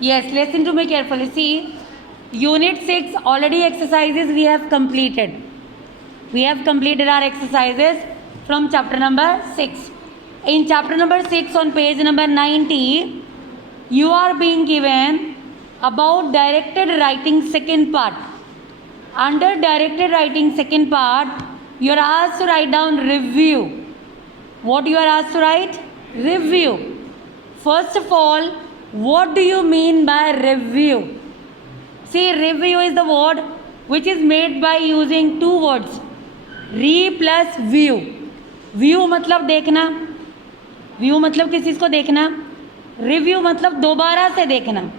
Yes, listen to me carefully. See, Unit 6 already exercises we have completed. We have completed our exercises from chapter number 6. In chapter number 6 on page number 90, you are being given about directed writing second part. Under directed writing second part, you are asked to write down review. What you are asked to write? Review. First of all, what do you mean by review? See, review is the word which is made by using two words. Re plus view. View मतलब देखना. View मतलब किस चीज़ को देखना. Review मतलब दोबारा से देखना.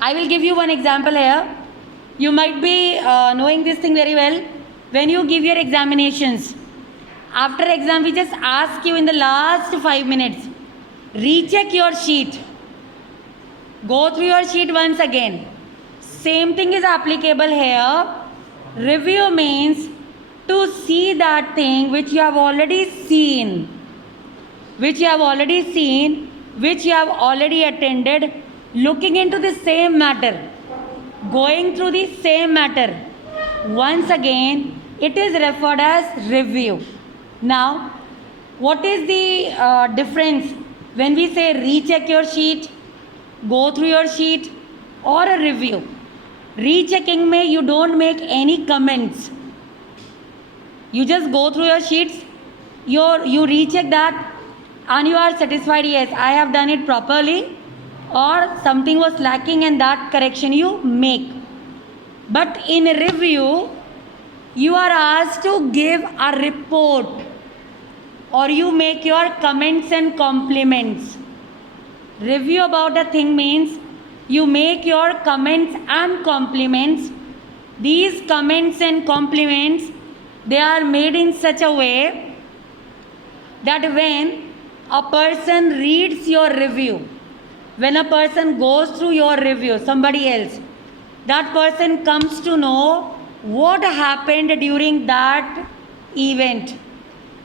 I will give you one example here. You might be knowing this thing very well. When you give your examinations, after exam we just ask you in the last 5 minutes, recheck your sheet. Go through your sheet once again. Same thing is applicable here. Review means to see that thing which you have already seen, which you have already attended, looking into the same matter, going through the same matter. Once again, it is referred as review. Now, what is the difference when we say recheck your sheet, go through your sheet, or a review? Rechecking में you don't make any comments. You just go through your sheets, you recheck that, and you are satisfied, yes, I have done it properly, or something was lacking and that correction you make. But in a review, you are asked to give a report, or you make your comments and compliments. Review about a thing means you make your comments and compliments. These comments and compliments, they are made in such a way that when a person reads your review, when a person goes through your review, somebody else, that person comes to know what happened during that event,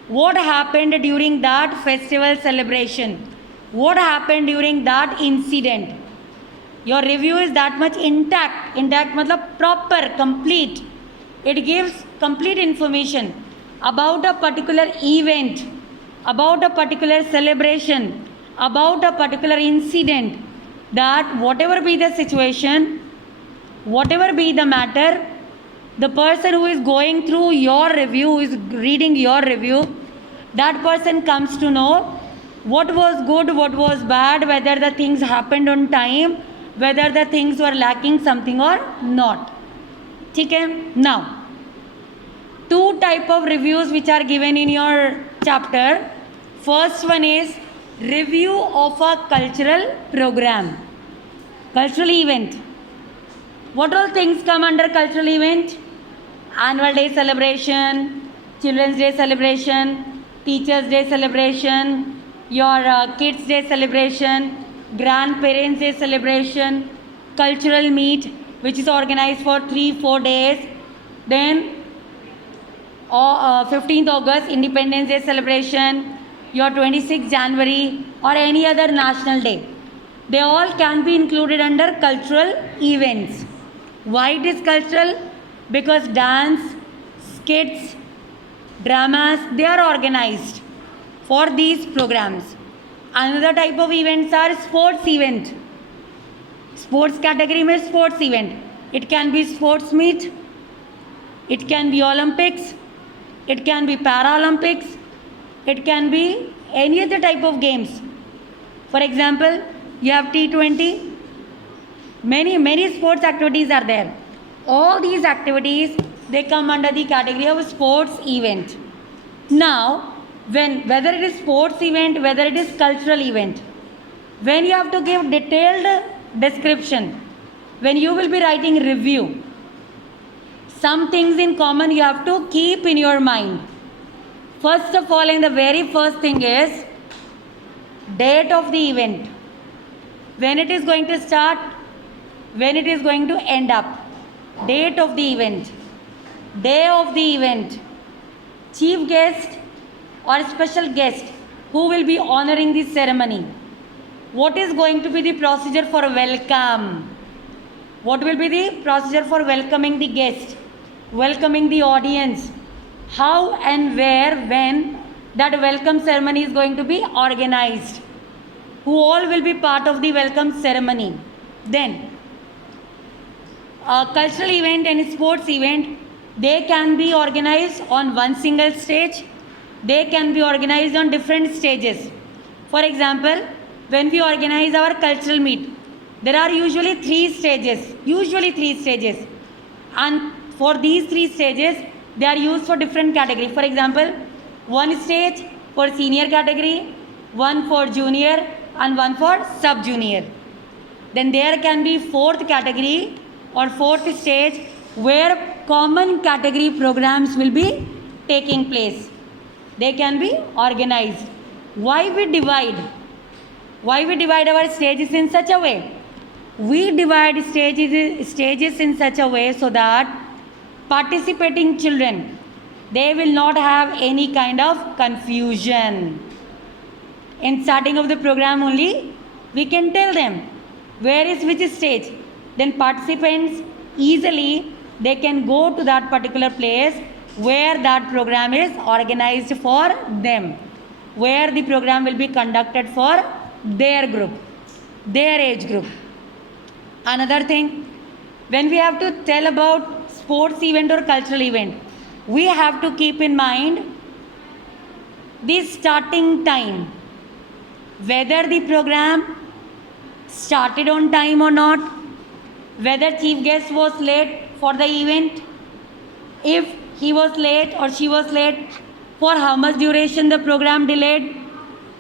what happened during that festival celebration, what happened during that incident. Your review is that much intact. Intact matlab proper, complete. It gives complete information about a particular event, about a particular celebration, about a particular incident, that whatever be the situation, whatever be the matter, the person who is going through your review, who is reading your review, that person comes to know what was good, what was bad, whether the things happened on time, whether the things were lacking something or not. Okay? Now, two type of reviews which are given in your chapter. First one is review of a cultural program, cultural event. What all things come under cultural event? Annual day celebration, Children's Day celebration, Teachers Day celebration, your Kids Day celebration, Grandparents Day celebration, cultural meet which is organized for 3-4 days, then 15th August Independence Day celebration, your 26th January or any other national day. They all can be included under cultural events. Why it is cultural? Because dance, skits, dramas, they are organized for these programs. Another type of events are sports event. Sports category में sports event. It can be sports meet, it can be Olympics, it can be Paralympics, it can be any other type of games. For example, you have T20. Many sports activities are there. All these activities, they come under the category of sports event. Now, whether it is sports event, whether it is cultural event, when you have to give detailed description, when you will be writing review, some things in common you have to keep in your mind. First of all, and the very first thing is date of the event, when it is going to start, when it is going to end up, date of the event, day of the event, chief guest or special guest who will be honoring this ceremony, What is going to be the procedure for welcome? What will be the procedure for welcoming the guest, welcoming the audience? How and where, when that welcome ceremony is going to be organized? Who all will be part of the welcome ceremony? Then, a cultural event and sports event, they can be organized on one single stage. They can be organized on different stages. For example, when we organize our cultural meet, there are usually three stages. And for these three stages, they are used for different categories. For example, one stage for senior category, one for junior, and one for sub-junior. Then there can be fourth category or fourth stage where common category programs will be taking place. They can be organized. Why we divide our stages in such a way? We divide stages in such a way so that participating children, they will not have any kind of confusion. In starting of the program only, we can tell them where is which stage. Then participants easily, they can go to that particular place where that program is organized for them, where the program will be conducted for their group, their age group. Another thing, when we have to tell about sports event or cultural event, we have to keep in mind the starting time, whether the program started on time or not, whether chief guest was late for the event, if he was late or she was late, for how much duration the program delayed,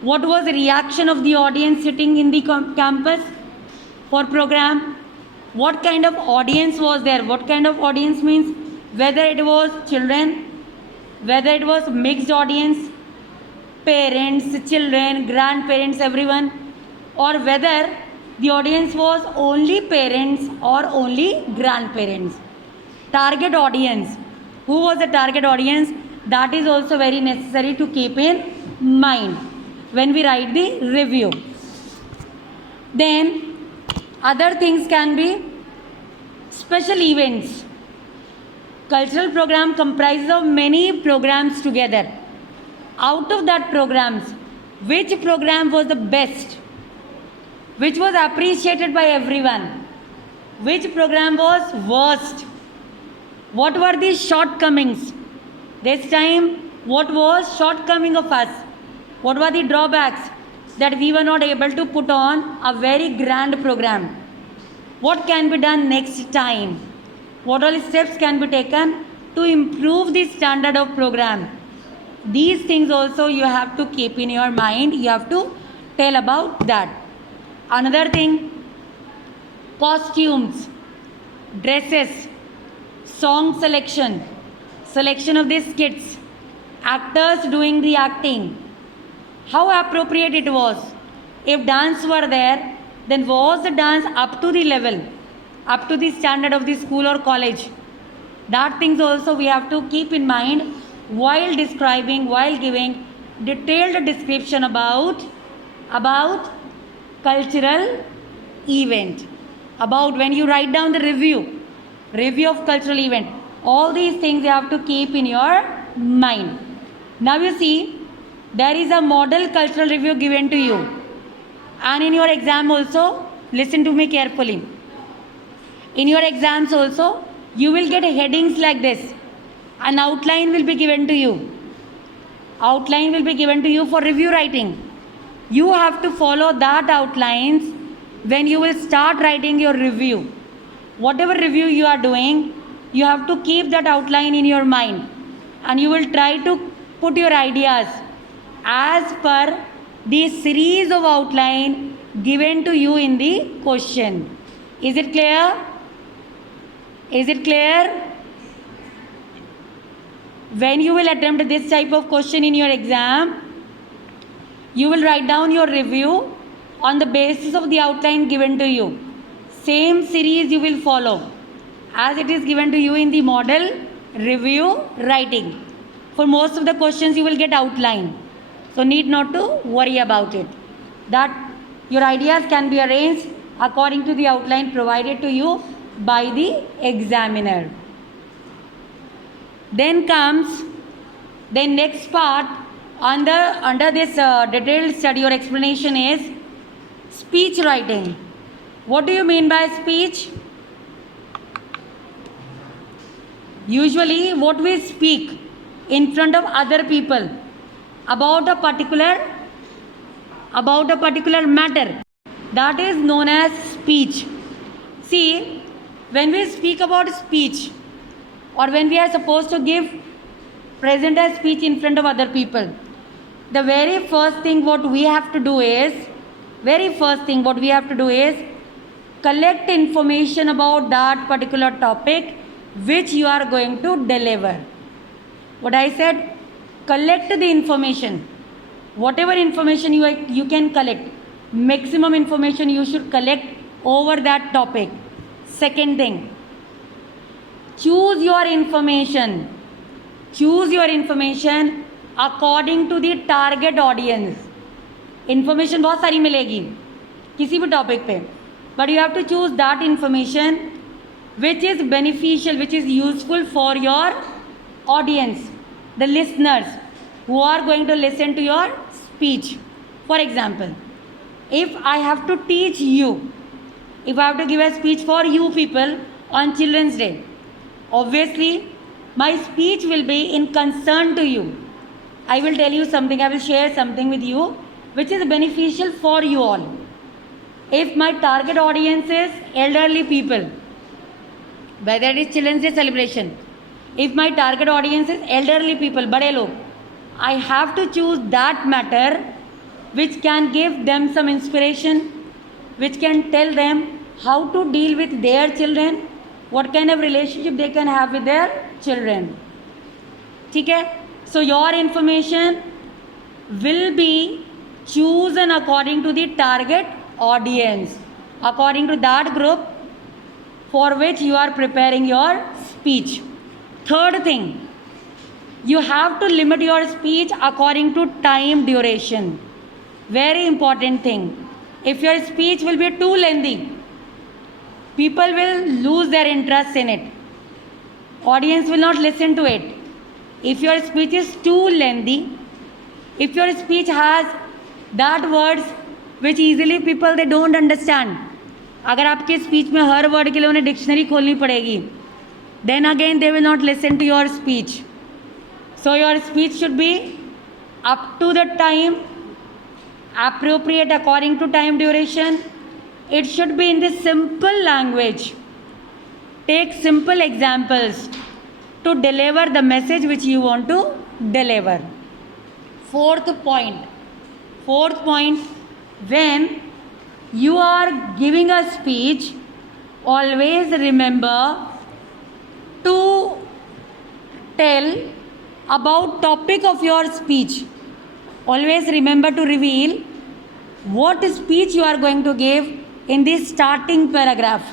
what was the reaction of the audience sitting in the campus for program, what kind of audience was there. What kind of audience means whether it was children, whether it was mixed audience, parents, children, grandparents, everyone, or whether the audience was only parents or only grandparents. Target audience. Who was the target audience? That is also very necessary to keep in mind when we write the review. Then other things can be special events. Cultural program comprises of many programs together. Out of that programs, which program was the best? Which was appreciated by everyone? Which program was worst? What were the shortcomings? This time, what was shortcoming of us? What were the drawbacks that we were not able to put on a very grand program? What can be done next time? What all steps can be taken to improve the standard of program? These things also you have to keep in your mind. You have to tell about that. Another thing, costumes, dresses, song selection, selection of the skits, actors doing the acting, how appropriate it was. If dance were there, then was the dance up to the level, up to the standard of the school or college? That things also we have to keep in mind while describing, while giving detailed description about cultural event. About when you write down the review of cultural event, all these things you have to keep in your mind. Now you see, there is a model cultural review given to you, and in your exam also, listen to me carefully. In your exams also, you will get headings like this. An outline will be given to you. Outline will be given to you for review writing. You have to follow that outlines when you will start writing your review. Whatever review you are doing, you have to keep that outline in your mind, and you will try to put your ideas as per the series of outline given to you in the question. Is it clear? Is it clear? When you will attempt this type of question in your exam, you will write down your review on the basis of the outline given to you. Same series you will follow as it is given to you in the model review writing. For most of the questions you will get outline, so need not to worry about it. That Your ideas can be arranged according to the outline provided to you by the examiner. Then comes the next part under this detailed study or explanation is speech writing. What do you mean by speech? Usually what we speak in front of other people about a particular matter, that is known as speech. See, when we speak about speech or when we are supposed to present a speech in front of other people, the very first thing what we have to do is collect information about that particular topic which you are going to deliver. What I said, collect the information. Whatever information you can collect, maximum information you should collect over that topic. Second thing, choose your information according to the target audience. Information बहुत सारी मिलेगी किसी भी topic पे, but you have to choose that information which is beneficial, which is useful for your audience, the listeners who are going to listen to your speech. For example, if I have to teach you, if I have to give a speech for you people on Children's Day, obviously my speech will be in concern to you. I will tell you something, I will share something with you which is beneficial for you all. If my target audience is elderly people, whether it is Children's Day celebration, if my target audience is elderly people, bade log, I have to choose that matter which can give them some inspiration, which can tell them how to deal with their children, what kind of relationship they can have with their children. Okay? So your information will be chosen according to the target audience, according to that group for which you are preparing your speech. Third thing, you have to limit your speech according to time duration. Very important thing. If your speech will be too lengthy, people will lose their interest in it. Audience will not listen to it. If your speech is too lengthy, if your speech has that words which easily people they don't understand, अगर आपके speech में हर word के लिए उन्हें dictionary खोलनी पड़ेगी, then again they will not listen to your speech. So your speech should be up to the time, appropriate according to time duration. It should be in the simple language. Take simple examples to deliver the message which you want to deliver. Fourth point, when you are giving a speech, always remember to tell about topic of your speech. Always remember to reveal what speech you are going to give in this starting paragraph.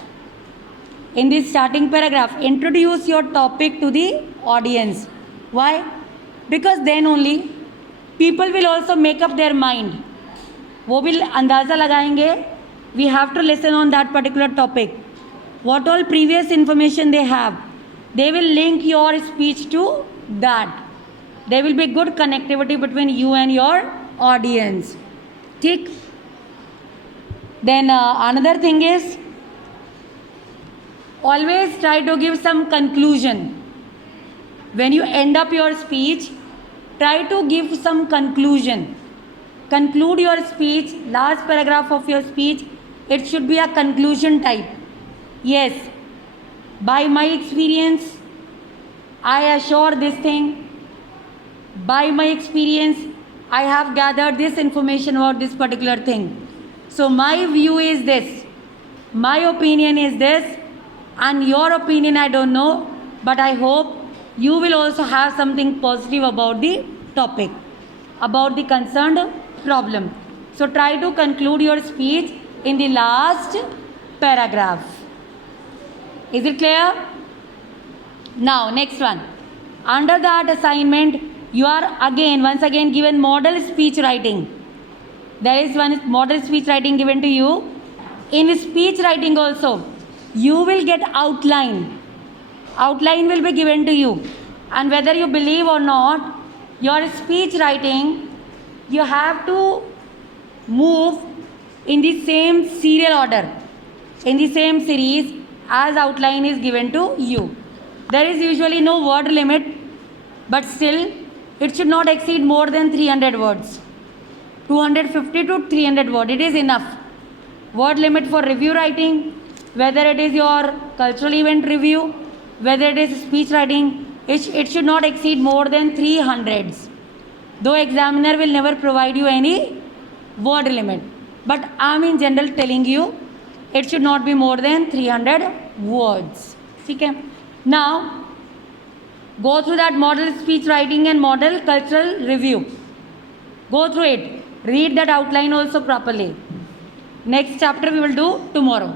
In this starting paragraph, introduce your topic to the audience. Why? Because then only people will also make up their mind. वो भी अंदाज़ा लगाएंगे. We have to listen on that particular topic. What all previous information they have, they will link your speech to that. There will be good connectivity between you and your audience. ठीक? Then another thing is, always try to give some conclusion. When you end up your speech, try to give some conclusion. Conclude your speech, last paragraph of your speech, it should be a conclusion type. Yes, by my experience, I assure this thing. By my experience, I have gathered this information about this particular thing. So my view is this. My opinion is this. And your opinion I don't know. But I hope you will also have something positive about the topic, about the concerned problem. So try to conclude your speech in the last paragraph. Is it clear? Now next one. Under that assignment, you are once again given model speech writing. There is one model speech writing given to you. In speech writing also, you will get outline. Outline will be given to you. And whether you believe or not, your speech writing, you have to move in the same serial order, in the same series as outline is given to you. There is usually no word limit, but still it should not exceed more than 300 words. 250 to 300 words, it is enough. Word limit for review writing, whether it is your cultural event review, whether it is speech writing, it should not exceed more than 300s. Though examiner will never provide you any word limit, but I am in general telling you it should not be more than 300 words. Okay? Now go through that model speech writing and model cultural review. Go through it. Read that outline also properly. Next chapter we will do tomorrow.